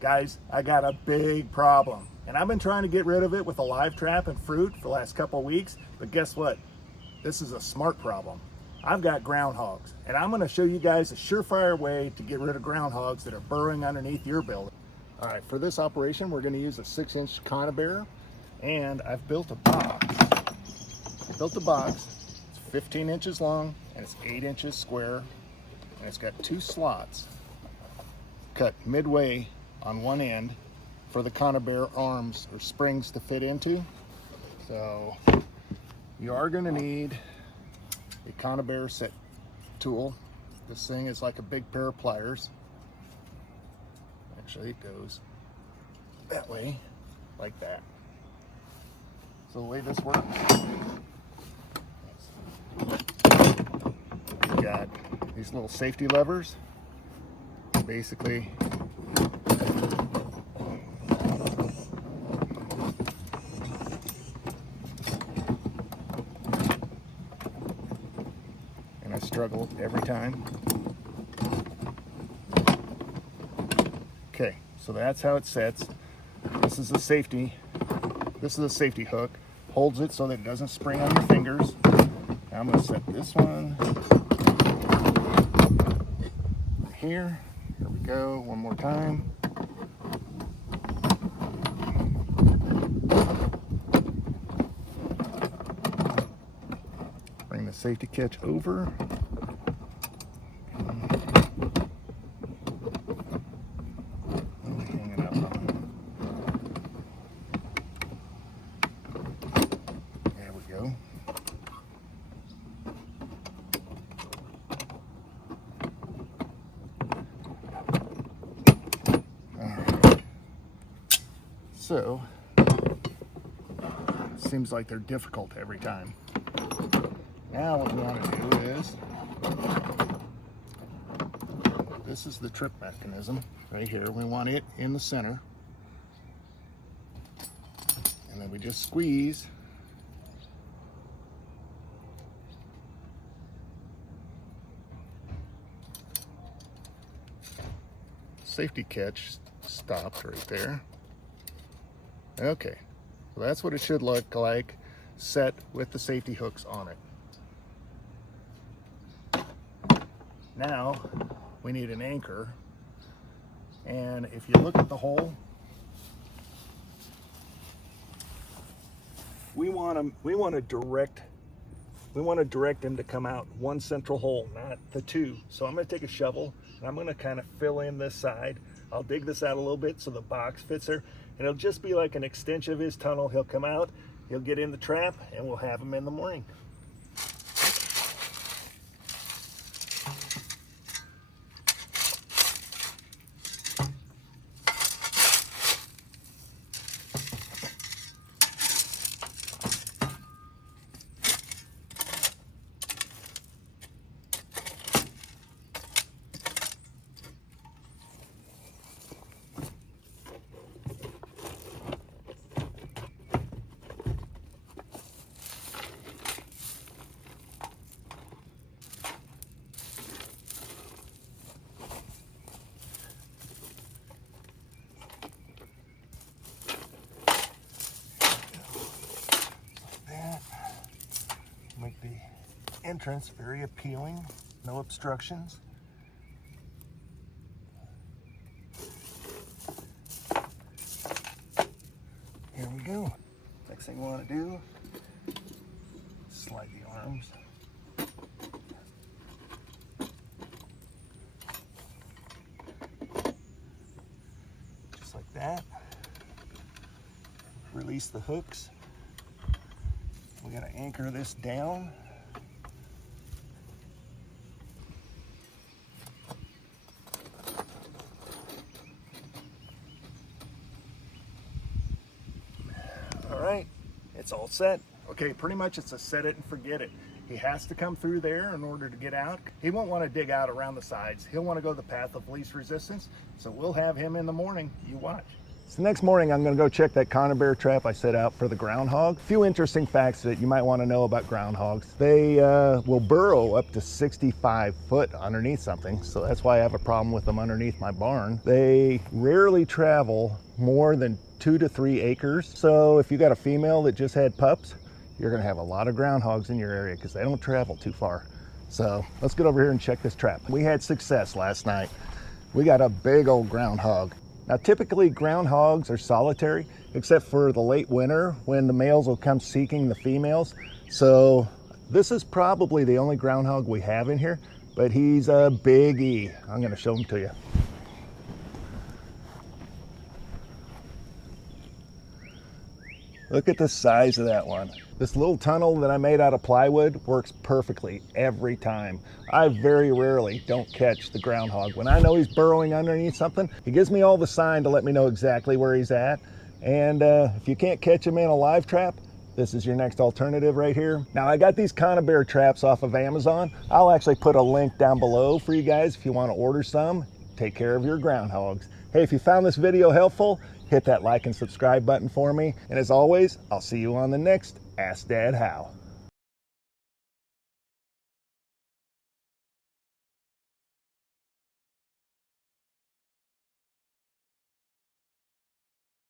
Guys, I got a big problem, and I've been trying to get rid of it with a live trap and fruit for the last couple of weeks, but guess what? This is a smart problem. I've got groundhogs, and I'm going to show you guys a surefire way to get rid of groundhogs that are burrowing underneath your building. All right, for this operation, we're going to use a 6-inch Conibear, and I've built a box. It's 15 inches long, and it's 8 inches square, and it's got 2 slots cut midway on one end for the Conibear arms or springs to fit into. So you are going to need a Conibear set tool. This thing is like a big pair of pliers. Actually, it goes that way, like that. So the way this works, we've got these little safety levers. Basically, and I struggle every time. Okay, so that's how it sets. This is a safety hook. Holds it so that it doesn't spring on your fingers. Now I'm going to set this one here. Here we go, one more time. Bring the safety catch over. Hang it up on. There we go. So, seems like they're difficult every time. Now what we want to do is, this is the trip mechanism right here. We want it in the center. And then we just squeeze. Safety catch stopped right there. Okay, so that's what it should look like, set with the safety hooks on it. Now we need an anchor, and if you look at the hole, we want to direct them to come out one central hole, not the two. So I'm going to take a shovel and I'm going to kind of fill in this side. I'll dig this out a little bit so the box fits there, and it'll just be like an extension of his tunnel. He'll come out, he'll get in the trap, and we'll have him in the morning. Make the entrance very appealing, no obstructions. Here we go. Next thing we want to do, slide the arms. Just like that. Release the hooks. We got to anchor this down. All right, it's all set. Okay, pretty much it's a set it and forget it. He has to come through there in order to get out. He won't want to dig out around the sides. He'll want to go the path of least resistance. So we'll have him in the morning. You watch. So next morning, I'm going to go check that Conibear trap I set out for the groundhog. A few interesting facts that you might want to know about groundhogs. They will burrow up to 65 foot underneath something, so that's why I have a problem with them underneath my barn. They rarely travel more than 2 to 3 acres. So if you got a female that just had pups, you're going to have a lot of groundhogs in your area because they don't travel too far. So let's get over here and check this trap. We had success last night. We got a big old groundhog. Now, typically groundhogs are solitary, except for the late winter when the males will come seeking the females. So this is probably the only groundhog we have in here, but he's a biggie. I'm gonna show him to you. Look at the size of that one. This little tunnel that I made out of plywood works perfectly every time. I very rarely don't catch the groundhog. When I know he's burrowing underneath something, he gives me all the sign to let me know exactly where he's at. And if you can't catch him in a live trap, this is your next alternative right here. Now, I got these Conibear traps off of Amazon. I'll actually put a link down below for you guys if you want to order some. Take care of your groundhogs. Hey, if you found this video helpful, hit that like and subscribe button for me. And as always, I'll see you on the next Ask Dad How.